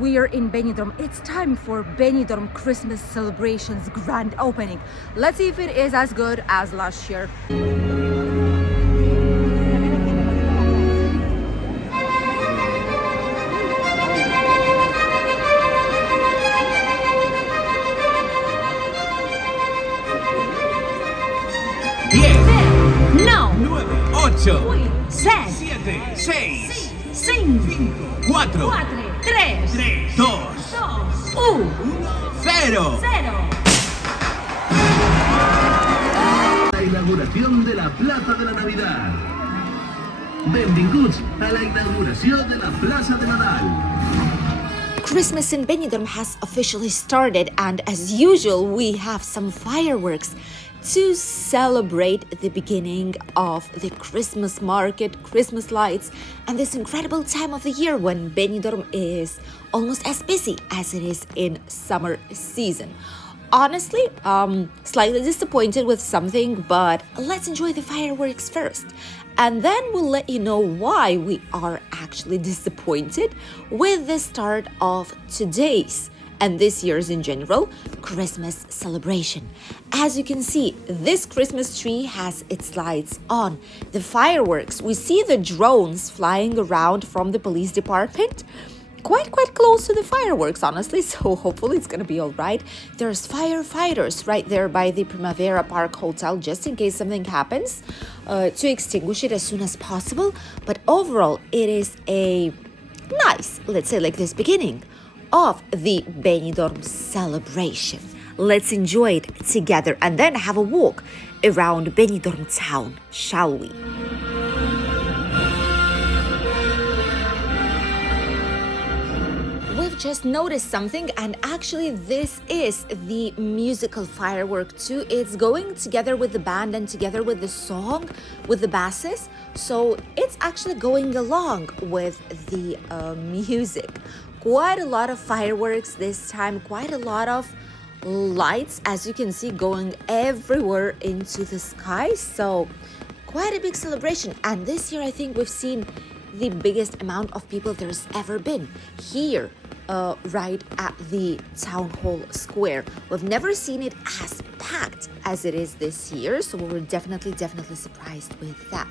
we are in Benidorm. It's time for Benidorm Christmas celebrations grand opening. Let's see if it is as good as last year. No, 9, 8, 7, 7, 6, 5, 4, 4, 3, 2, 1, 0. 0. La inauguración de la Plaza de la Navidad. Benvinguts a la inauguración de la Plaza de Nadal. Christmas in Benidorm has officially started, and as usual, we have some fireworks to celebrate the beginning of the Christmas market, Christmas lights, and this incredible time of the year when Benidorm is almost as busy as it is in summer season. Honestly, slightly disappointed with something, but let's enjoy the fireworks first. And then we'll let you know why we are actually disappointed with the start of today's and this year's in general Christmas celebration. As you can see, this Christmas tree has its lights on. The fireworks, we see the drones flying around from the police department. Quite close to the fireworks, honestly, so hopefully it's gonna be all right. There's firefighters right there by the Primavera Park Hotel just in case something happens to extinguish it as soon as possible. But overall, it is a nice, let's say like this, beginning of the Benidorm celebration. Let's enjoy it together and then have a walk around Benidorm town, shall we? We've just noticed something, and actually this is the musical firework too. It's going together with the band and together with the song, with the basses. So it's actually going along with the music. Quite a lot of fireworks this time, quite a lot of lights, as you can see, going everywhere into the sky. So quite a big celebration. And this year, I think we've seen the biggest amount of people there's ever been here, right at the town hall square. We've never seen it as packed as it is this year. So we were definitely surprised with that.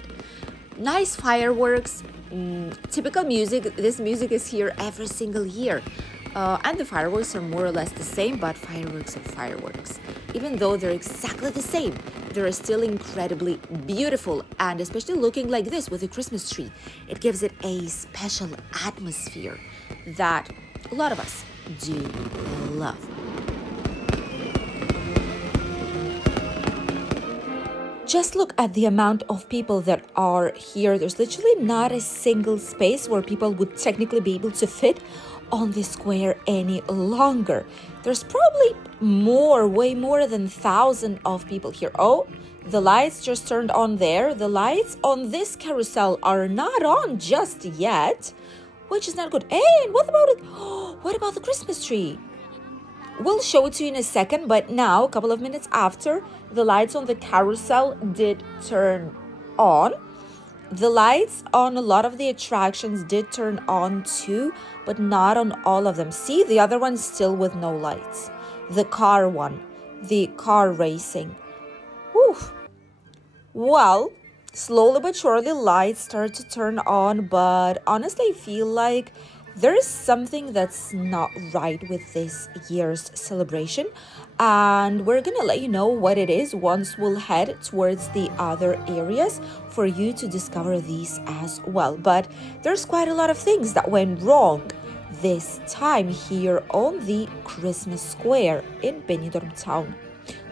Nice fireworks, typical music. This music is here every single year. And the fireworks are more or less the same, but fireworks are fireworks. Even though they're exactly the same, they're still incredibly beautiful. And especially looking like this with a Christmas tree, it gives it a special atmosphere that a lot of us do love. Just look at the amount of people that are here. There's literally not a single space where people would technically be able to fit on the square any longer. There's probably way more than 1,000 of people here. Oh, the lights just turned on there. The lights on this carousel are not on just yet, which is not good. And what about it? What about the Christmas tree? We'll show it to you in a second, but now, a couple of minutes after, the lights on the carousel did turn on. The lights on a lot of the attractions did turn on too, but not on all of them. See, the other one's still with no lights. The car one, the car racing. Whew. Well, slowly but surely, lights start to turn on, but honestly, I feel like there is something that's not right with this year's celebration, and we're gonna let you know what it is once we'll head towards the other areas for you to discover these as well. But there's quite a lot of things that went wrong this time here on the Christmas square in Benidorm town,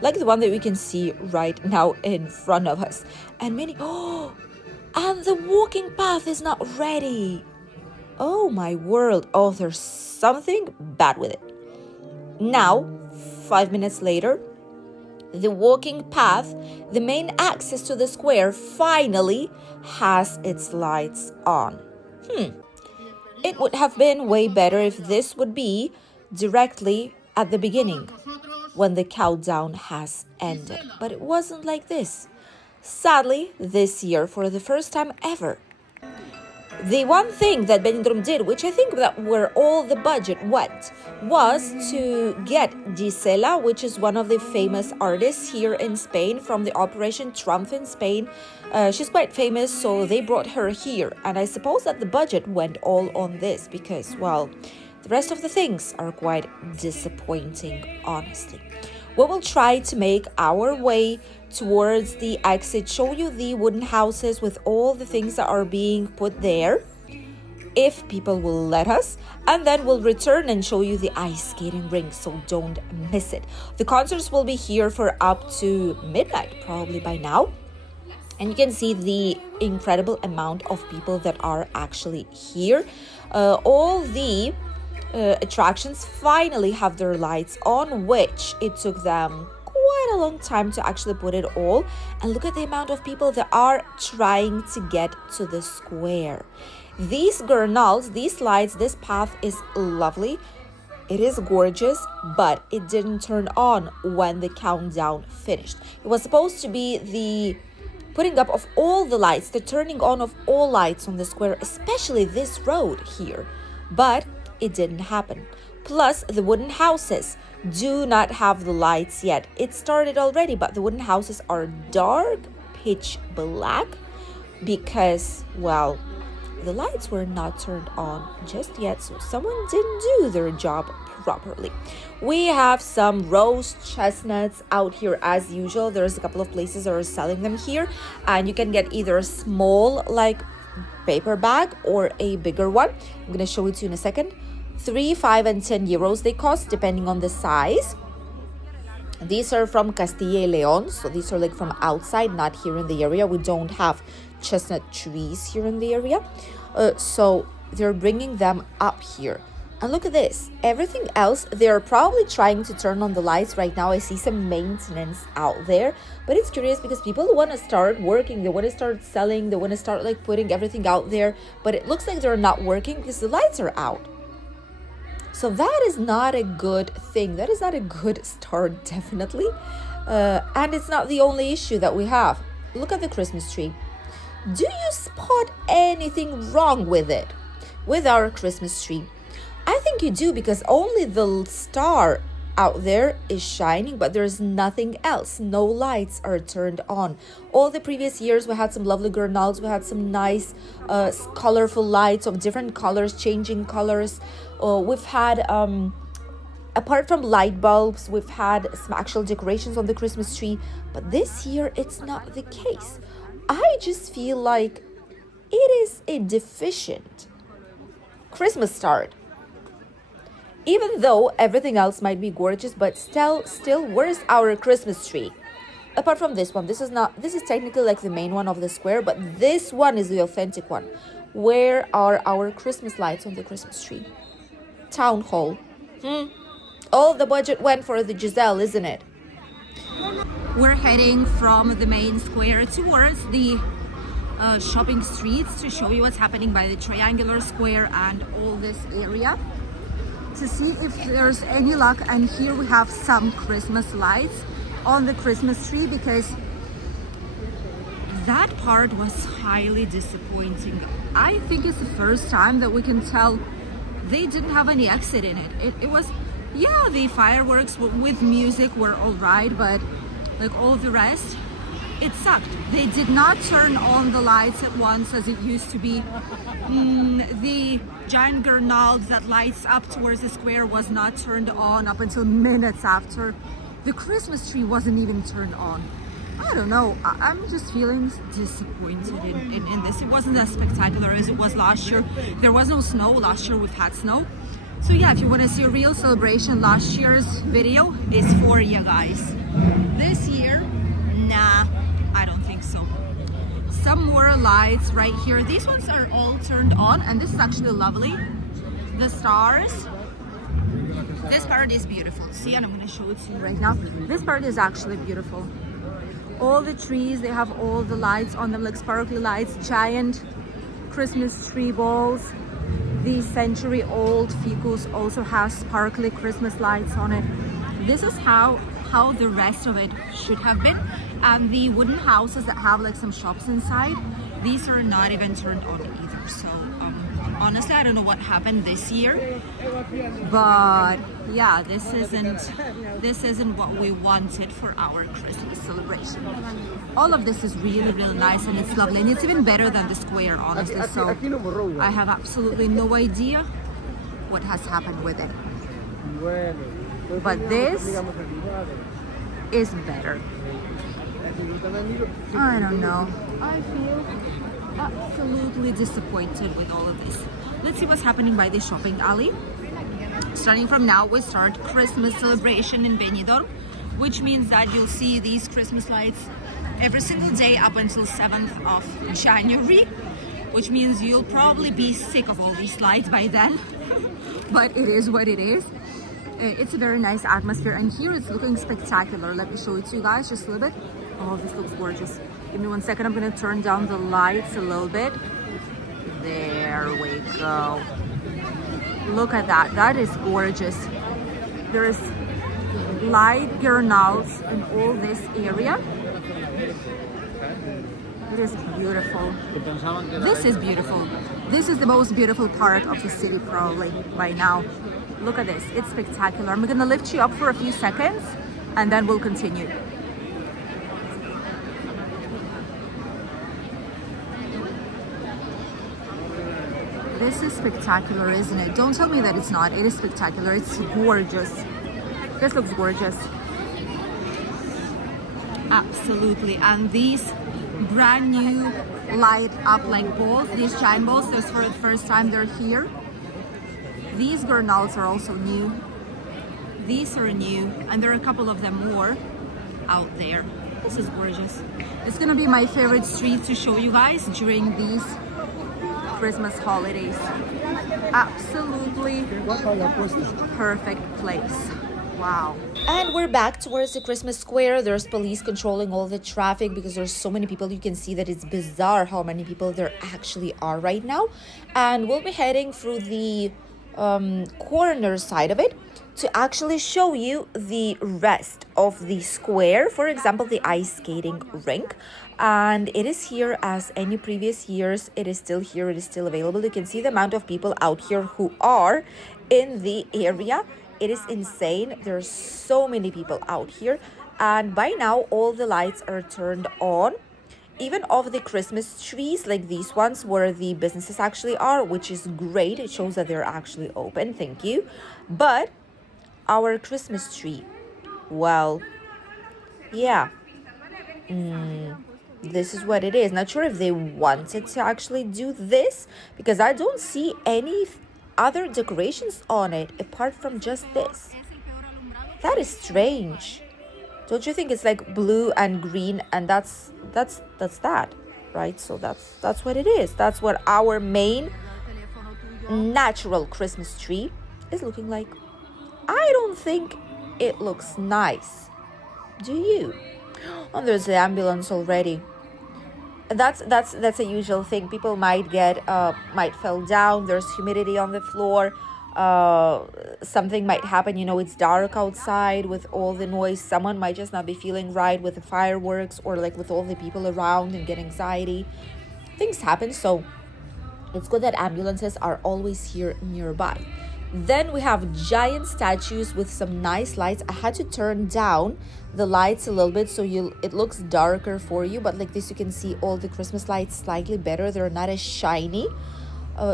like the one that we can see right now in front of us. And and the walking path is not ready. Oh my world. Oh, there's something bad with it. Now, 5 minutes later, the walking path, the main access to the square, finally has its lights on. It would have been way better if this would be directly at the beginning, when the countdown has ended. But it wasn't like this. Sadly, this year, for the first time ever, The one thing that Benidorm did, which I think that where all the budget went, was to get Gisela, which is one of the famous artists here in Spain from the Operation Triumph in Spain. She's quite famous, so they brought her here. And I suppose that the budget went all on this because, well, the rest of the things are quite disappointing, honestly. We will try to make our way towards the exit, show you the wooden houses with all the things that are being put there, if people will let us, and then we'll return and show you the ice skating rink, so don't miss it. The concerts will be here for up to midnight, probably by now. And you can see the incredible amount of people that are actually here. All the attractions finally have their lights on, which it took them quite a long time to actually put it all. And look at the amount of people that are trying to get to the square. These gurnals, these lights, this path is lovely. It is gorgeous, but it didn't turn on when the countdown finished. It was supposed to be the putting up of all the lights, the turning on of all lights on the square, especially this road here. But it didn't happen. Plus, the wooden houses do not have the lights yet. It started already, but the wooden houses are dark, pitch black, because, well, the lights were not turned on just yet, so someone didn't do their job properly. We have some roast chestnuts out here as usual. There's a couple of places that are selling them here, and you can get either a small, like, paper bag or a bigger one. I'm going to show it to you in a second. 3, 5, and 10 euros they cost, depending on the size. These are from Castilla y León, so these are like from outside, not here in the area. We don't have chestnut trees here in the area, so they're bringing them up here. And look at this, everything else, they're probably trying to turn on the lights right now. I see some maintenance out there, but it's curious because people want to start working, they want to start selling, they want to start like putting everything out there, but it looks like they're not working because the lights are out. So that is not a good thing. That is not a good start, definitely. And it's not the only issue that we have. Look at the Christmas tree. Do you spot anything wrong with it? With our Christmas tree? I think you do, because only the star out there is shining, but there's nothing else. No lights are turned on. All the previous years we had some lovely gurnals, we had some nice colorful lights of different colors, changing colors. We've had apart from light bulbs, we've had some actual decorations on the Christmas tree, but this year it's not the case. I just feel like it is a deficient Christmas start. Even though everything else might be gorgeous, but still, where's our Christmas tree? Apart from this one, this is technically like the main one of the square, but this one is the authentic one. Where are our Christmas lights on the Christmas tree? Town hall. All the budget went for the Giselle, isn't it? We're heading from the main square towards the shopping streets to show you what's happening by the triangular square and all this area, to see if there's any luck. And here we have some Christmas lights on the Christmas tree, because that part was highly disappointing. I think it's the first time that we can tell they didn't have any exit in it. It was, yeah, the fireworks with music were all right, but like all the rest, it sucked. They did not turn on the lights at once as it used to be. The giant gurnal that lights up towards the square was not turned on up until minutes after. The Christmas tree wasn't even turned on. I don't know, I'm just feeling disappointed in this. It wasn't as spectacular as it was last year. There was no snow. Last year we've had snow. So yeah, if you want to see a real celebration, last year's video is for you guys. This year, nah, I don't think so. Some more lights right here. These ones are all turned on, and this is actually lovely. The stars. This part is beautiful. See, and I'm going to show it to you right now. This part is actually beautiful. All the trees, they have all the lights on them, like sparkly lights, giant Christmas tree balls. The century-old ficus also has sparkly Christmas lights on it. This is how the rest of it should have been. And the wooden houses that have like some shops inside, these are not even turned on either. So honestly, I don't know what happened this year, but yeah, this isn't what we wanted for our Christmas celebration. All of this is really, really nice, and it's lovely, and it's even better than the square, honestly. So I have absolutely no idea what has happened with it, but this is better. I don't know. I feel absolutely disappointed with all of this. Let's see what's happening by the shopping alley. Starting from now, we start Christmas celebration in Benidorm, which means that you'll see these Christmas lights every single day up until 7th of January, which means you'll probably be sick of all these lights by then. But it is what it is. It's a very nice atmosphere, and here it's looking spectacular. Let me show it to you guys just a little bit. Oh, this looks gorgeous. Give me 1 second. I'm gonna turn down the lights a little bit. There we go. Look at that. That is gorgeous. There is light guirnalds in all this area. It is beautiful. This is beautiful. This is the most beautiful part of the city probably by now. Look at this. It's spectacular. I'm gonna lift you up for a few seconds and then we'll continue. This is spectacular, isn't it? Don't tell me that it's not. It is spectacular. It's gorgeous. This looks gorgeous. Absolutely. And these brand new light up like balls, these giant balls, those for the first time they're here. These guirnalds are also new. These are new, and there are a couple of them more out there. This is gorgeous. It's gonna be my favorite street to show you guys during these Christmas holidays. Absolutely perfect place. Wow. And we're back towards the Christmas square. There's police controlling all the traffic because there's so many people. You can see that it's bizarre how many people there actually are right now. And we'll be heading through the corner side of it to actually show you the rest of the square. For example, the ice skating rink. And it is here as any previous years. It is still here. It is still available. You can see the amount of people out here who are in the area. It is insane. There's so many people out here. And by now, all the lights are turned on. Even of the Christmas trees, like these ones where the businesses actually are, which is great. It shows that they're actually open. Thank you. But our Christmas tree, well, yeah. This is what it is. Not sure if they wanted to actually do this because I don't see any other decorations on it apart from just this. That is strange. Don't you think it's like blue and green, and that's that, right? So that's what it is. That's what our main natural Christmas tree is looking like. I don't think it looks nice. Do you? Oh, there's the ambulance already. That's a usual thing. People might fell down. There's humidity on the floor. Something might happen. You know, it's dark outside with all the noise. Someone might just not be feeling right with the fireworks or like with all the people around and get anxiety. Things happen. So it's good that ambulances are always here nearby. Then we have giant statues with some nice lights. I had to turn down the lights a little bit so it looks darker for you, but like this you can see all the Christmas lights slightly better. They're not as shiny.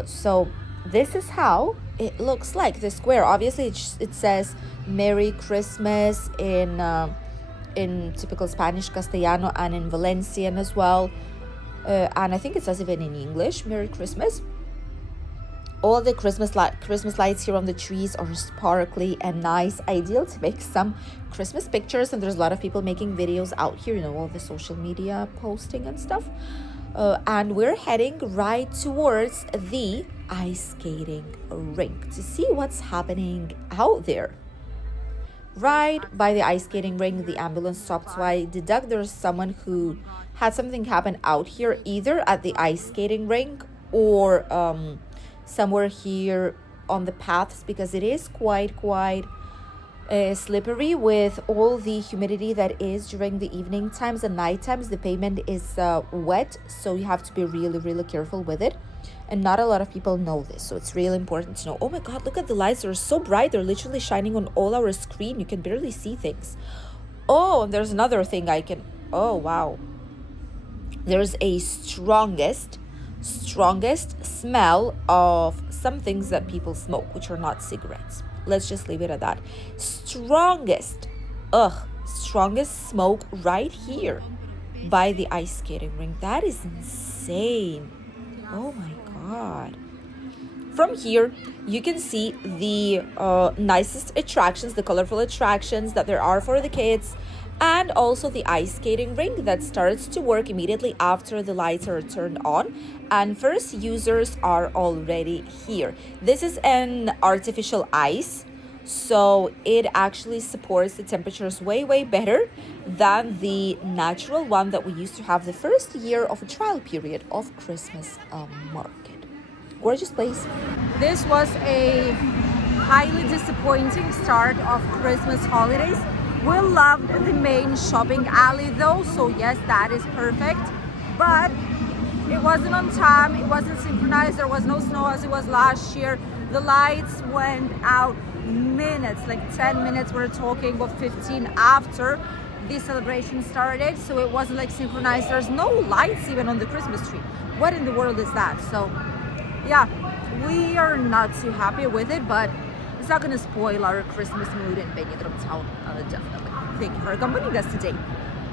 So this is how it looks like the square. Obviously it says Merry Christmas in typical Spanish, Castellano, and in Valencian as well. And I think it says even in English, Merry Christmas. All the Christmas lights here on the trees are sparkly and nice, ideal to make some Christmas pictures. And there's a lot of people making videos out here, you know, all the social media posting and stuff. And we're heading right towards the ice skating rink to see what's happening out there. Right by the ice skating rink, the ambulance stopped. So I deduct there's someone who had something happen out here, either at the ice skating rink or somewhere here on the paths, because it is quite slippery with all the humidity that is during the evening times and night times. The pavement is wet, so you have to be really, really careful with it. And not a lot of people know this, so it's really important to know. Oh my god, look at the lights. They're so bright. They're literally shining on all our screen. You can barely see things. Oh, and there's another thing I can... Oh, wow. There's a strongest smell of some things that people smoke, which are not cigarettes. Let's just leave it at that. Strongest smoke right here by the ice skating rink. That is insane. Oh my god. From here, you can see the nicest attractions, the colorful attractions that there are for the kids, and also the ice skating rink that starts to work immediately after the lights are turned on, and first users are already here. This is an artificial ice, so it actually supports the temperatures way better than the natural one that we used to have the first year of a trial period of Christmas market. Gorgeous place. This was a highly disappointing start of Christmas holidays. We loved the main shopping alley though, so yes, that is perfect. But it wasn't on time, it wasn't synchronized, there was no snow as it was last year. The lights went out minutes, like 10 minutes, we're talking about 15 after the celebration started. So it wasn't like synchronized. There's no lights even on the Christmas tree. What in the world is that? So yeah, we are not too happy with it, but it's not going to spoil our Christmas mood in Benidorm town, definitely. Thank you for accompanying us today.